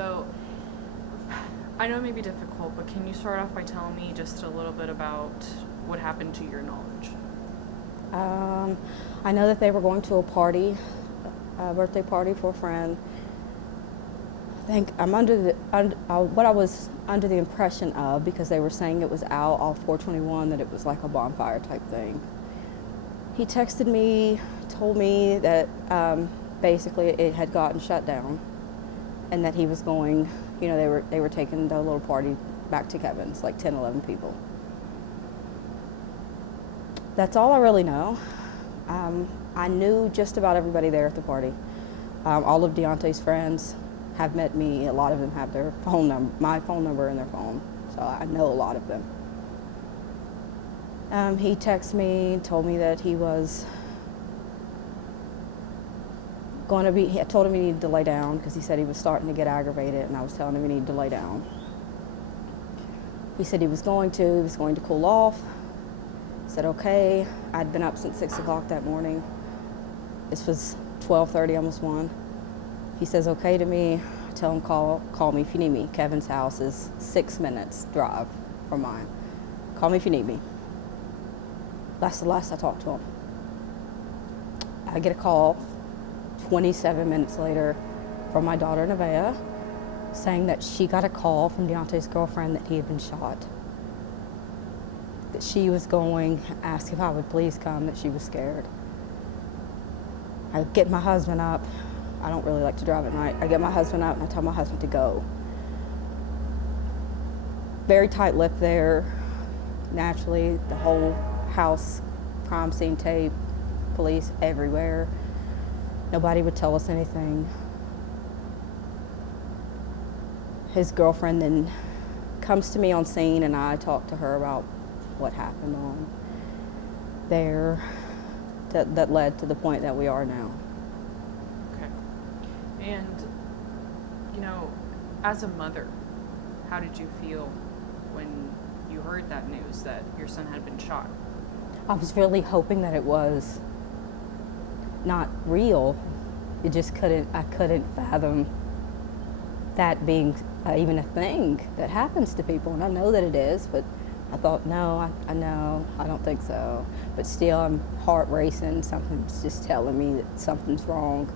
So I know it may be difficult, but can you start off by telling me just a little bit about what happened to your knowledge? I know that they were going to a party, a birthday party for a friend. I think I'm what I was under the impression of, because they were saying it was out all 421, that it was like a bonfire type thing. He texted me, told me that basically it had gotten shut down, and that he was going, they were taking the little party back to Kevin's, like 10, 11 people. That's all I really know. I knew just about everybody there at the party. All of Deonte's friends have met me. A lot of them have their phone number, my phone number in their phone, so I know a lot of them. He texted me, told me that he was I told him he needed to lay down because he said he was starting to get aggravated, and I was telling him he needed to lay down. He said he was going to cool off. I said, okay. I'd been up since 6 o'clock that morning. This was 12:30, almost 1. He says, okay to me. I tell him, call me if you need me. Kevin's house is 6 minutes drive from mine. Call me if you need me. That's the last I talked to him. I get a call 27 minutes later from my daughter, Nevaeh, saying that she got a call from Deonte's girlfriend that he had been shot. That she was going, ask if I would please come, that she was scared. I get my husband up. I don't really like to drive at night. I get my husband up and I tell my husband to go. Very tight lip there. Naturally, the whole house, crime scene tape, police everywhere. Nobody would tell us anything. His girlfriend then comes to me on scene, and I talk to her about what happened on there that led to the point that we are now. Okay. And, as a mother, how did you feel when you heard that news that your son had been shot? I was really hoping that it was not real. It just I couldn't fathom that being even a thing that happens to people. And I know that it is, but I thought, no, I know, I don't think so. But still, I'm heart racing. Something's just telling me that something's wrong.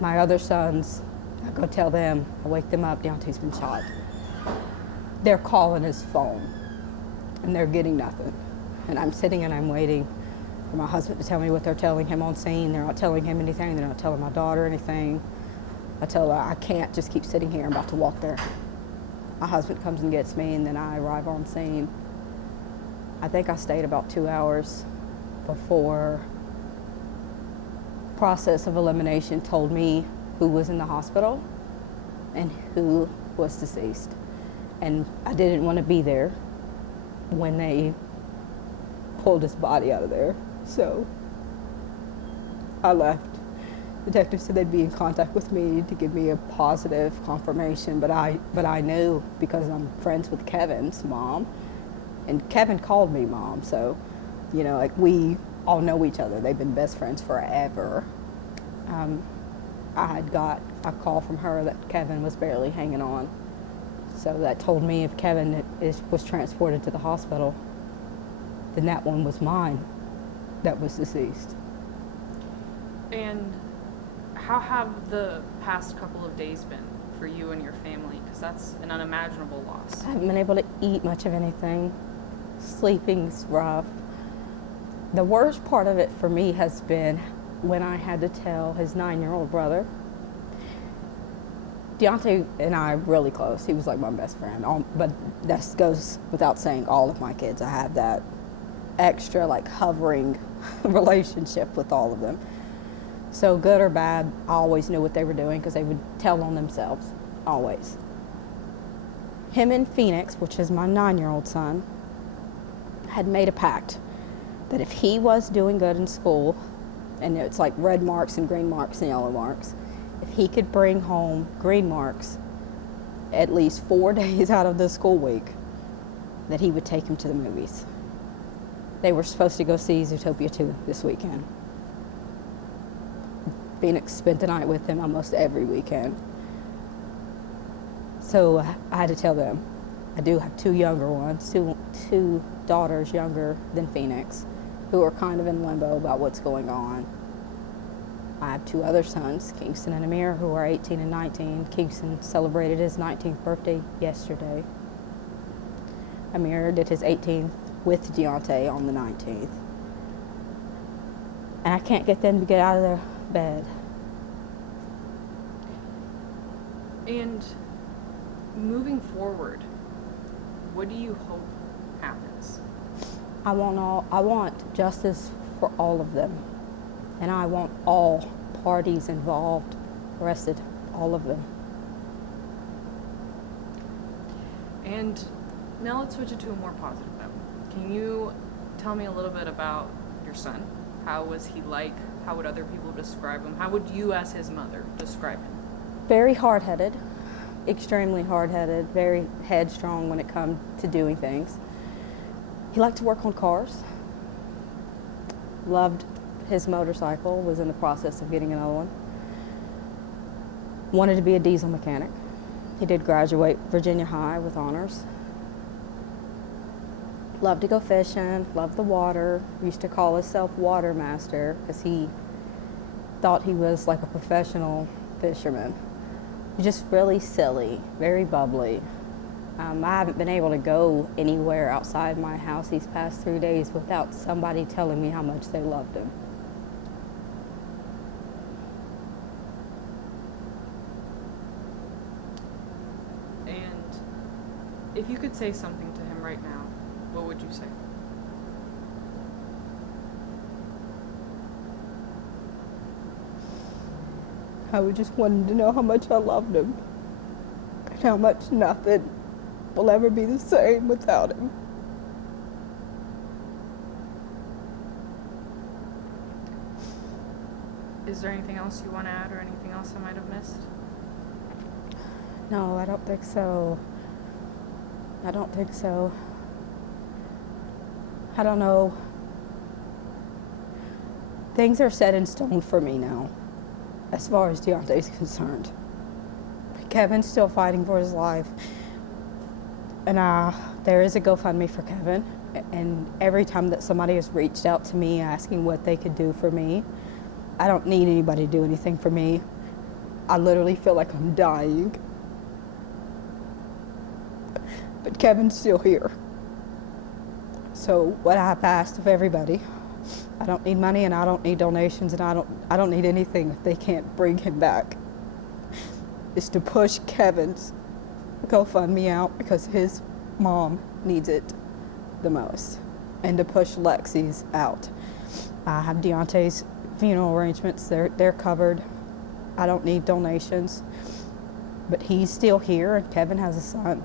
My other sons, I go tell them, I wake them up, Deonte's been shot. They're calling his phone, and they're getting nothing. And I'm sitting and I'm waiting for my husband to tell me what they're telling him on scene. They're not telling him anything. They're not telling my daughter anything. I tell her, I can't just keep sitting here. I'm about to walk there. My husband comes and gets me, and then I arrive on scene. I think I stayed about 2 hours before process of elimination told me who was in the hospital and who was deceased. And I didn't want to be there when they pulled his body out of there. So I left. Detectives said they'd be in contact with me to give me a positive confirmation, but I knew, because I'm friends with Kevin's mom, and Kevin called me mom, so we all know each other. They've been best friends forever. I had got a call from her that Kevin was barely hanging on, so that told me if Kevin was transported to the hospital, then that one was mine that was deceased. And how have the past couple of days been for you and your family? Because that's an unimaginable loss. I haven't been able to eat much of anything. Sleeping's rough. The worst part of it for me has been when I had to tell his 9-year-old brother. Deonte and I are really close. He was like my best friend. But that goes without saying, all of my kids. I have that extra hovering relationship with all of them. So good or bad, I always knew what they were doing because they would tell on themselves, always. Him and Phoenix, which is my 9-year-old son, had made a pact that if he was doing good in school, and it's like red marks and green marks and yellow marks, if he could bring home green marks at least 4 days out of the school week, that he would take him to the movies. They were supposed to go see Zootopia 2 this weekend. Phoenix spent the night with him almost every weekend. So I had to tell them. I do have two younger ones, two daughters younger than Phoenix, who are kind of in limbo about what's going on. I have two other sons, Kingston and Amir, who are 18 and 19. Kingston celebrated his 19th birthday yesterday. Amir did his 18th with Deonte on the 19th. And I can't get them to get out of their bed. And moving forward, what do you hope happens? I want justice for all of them. And I want all parties involved arrested, all of them. And now let's switch it to a more positive note. Can you tell me a little bit about your son? How was he like? How would other people describe him? How would you, as his mother, describe him? Very hard-headed, extremely hard-headed, very headstrong when it comes to doing things. He liked to work on cars, loved his motorcycle, was in the process of getting another one. Wanted to be a diesel mechanic. He did graduate Virginia High with honors. Loved to go fishing, loved the water, used to call himself Water Master because he thought he was like a professional fisherman. Just really silly, very bubbly. I haven't been able to go anywhere outside my house these past 3 days without somebody telling me how much they loved him. And if you could say something to him right now, what would you say? I would just want him to know how much I loved him and how much nothing will ever be the same without him. Is there anything else you want to add or anything else I might have missed? No, I don't think so. I don't think so. I don't know. Things are set in stone for me now, as far as Deonte's concerned. Kevin's still fighting for his life. And there is a GoFundMe for Kevin. And every time that somebody has reached out to me asking what they could do for me, I don't need anybody to do anything for me. I literally feel like I'm dying. But Kevin's still here. So what I have asked of everybody, I don't need money and I don't need donations and I don't need anything if they can't bring him back, is to push Kevin's GoFundMe out because his mom needs it the most, and to push Lexi's out. I have Deonte's funeral arrangements, they're covered. I don't need donations, but he's still here and Kevin has a son.